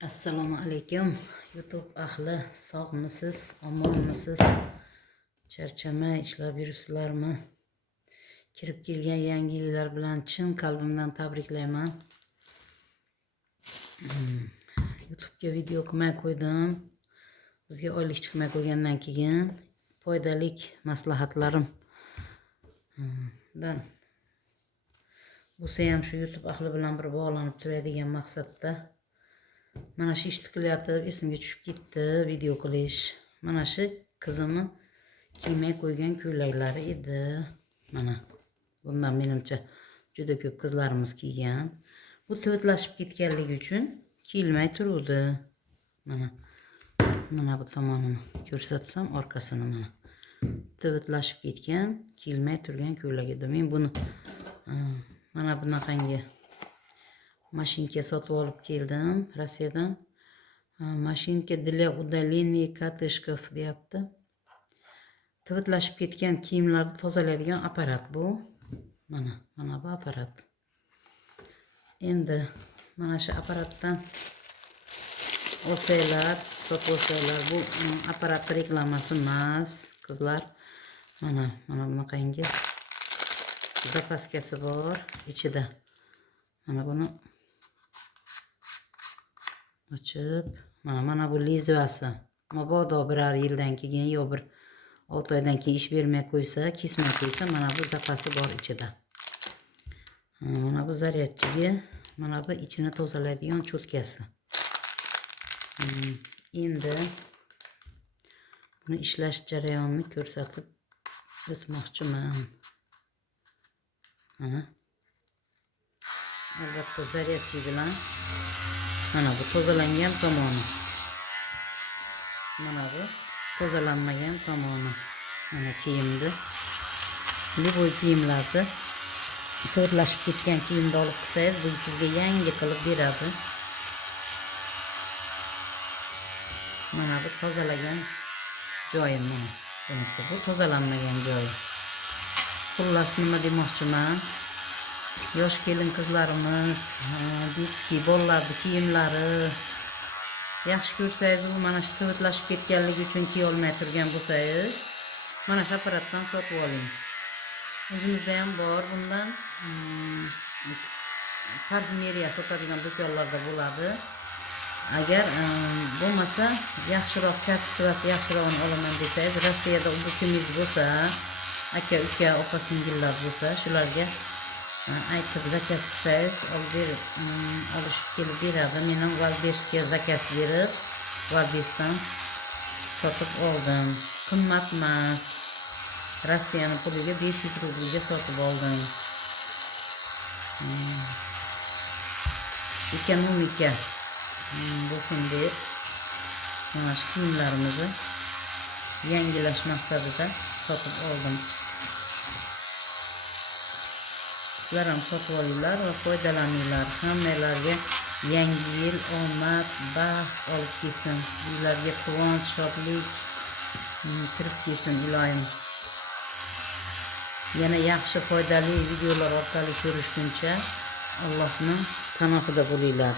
Assalomu alaykum YouTube ahli, sog'misiz, omonmisiz? Charchamay ishlab yuribsizlarmi? Kirib kelgan yangi yillar bilan chin qalbimdan tabriklayman. YouTube'ga video qilmay qo'ydim. Bizga oylik chiqmay qo'ygandan keyin foydali maslahatlarim dan bo'lsa ham shu YouTube ahli bilan bir bog'lanib turay degan maqsadda mana shu ish tikilyapti, esimga tushib ketdi video qilish. Mana shu qizimni kiymay qo'ygan ko'ylaklari edi. Mana bundan menimcha juda ko'p qizlarimiz kiygan. Bu tivitlaşib ketganligi uchun kiyilmay turuvdi. Mana bu tomonini ko'rsatsam, orqasini mana tivitlaşib ketgan, kiyilmay turgan ko'ylak edi. Men buni mana bunaqangi mashinka sotib olib keldim Rossiyadan. Mashinka для удаления katышков deyapti. Tivitlaşib ketgan kiyimlarni tozalaydigan apparat bu. Mana bu apparat. Endi mana shu apparatdan olsanglar, sotib olsanglar, bu apparat reklamasi emas, qizlar. Mana bunaqangi zapaskasi bor ichida. Mana buni ochib, mana bu lezvasi. Mabodo birar yildan keyin yo bir 6 oydan keyin ish bermay qo'ysa, kesmay qo'ysa, mana bu zapasi bor ichida. Mana bu zaryadchiga, mana bu ichini tozalaydigan cho'tkasi. Endi buni ishlash jarayonini ko'rsatib o'tmoqchiman. Mana albatta zaryadchi bilan mana bu tozalangan tomoni. Mana bu tozalanmagan tomoni. Mana kiyimni. Bu kiyimlarni tivitlaşib ketgan kiyimni olib qilsangiz, bu sizga yangi qilib beradi. Mana bu tozalagan joyim mana. Bunisi bu tozalanmagan joyi. Xullas nima demoqchiman? Yosh kelin qizlarimiz, detskiy bolalarning kiyimlari yaxshi ko'rsangiz, u mana shu tivitlaşib ketganligi uchun kiy olmay turgan bo'lsangiz, mana shu apparatdan sotib oling. O'zimizda ham bor bundan. Parfumeriya sotadigan do'konlarda bo'ladi. Agar bo'lmasa, yaxshiroq kачествоsi yaxshirog'ini olaman desangiz, Rossiyada ubukingiz bo'lsa, aka, uka, opa, singillar bo'lsa, shularga aytib zakaz qilsangiz, olishib kelib beradi. Men ham Valbersga zakaz berib, Valbersdan sotib oldim. Qimmat emas. Rossiyani puliga 500 rublga sotib oldim. Ekonomika bo'lsin deb mana shu kiyimlarimizni yangilash maqsadida sotib oldim. Sizlar ham sotib olinglar va foydalaninglar. Hammalarga yangi yil omad, baxt olib kelsin. Uylarga quvonch, shodlik kirib kelsin iloyim. Yana yaxshi foydali videolar orqali ko'rishguncha Allohning panohida bo'linglar.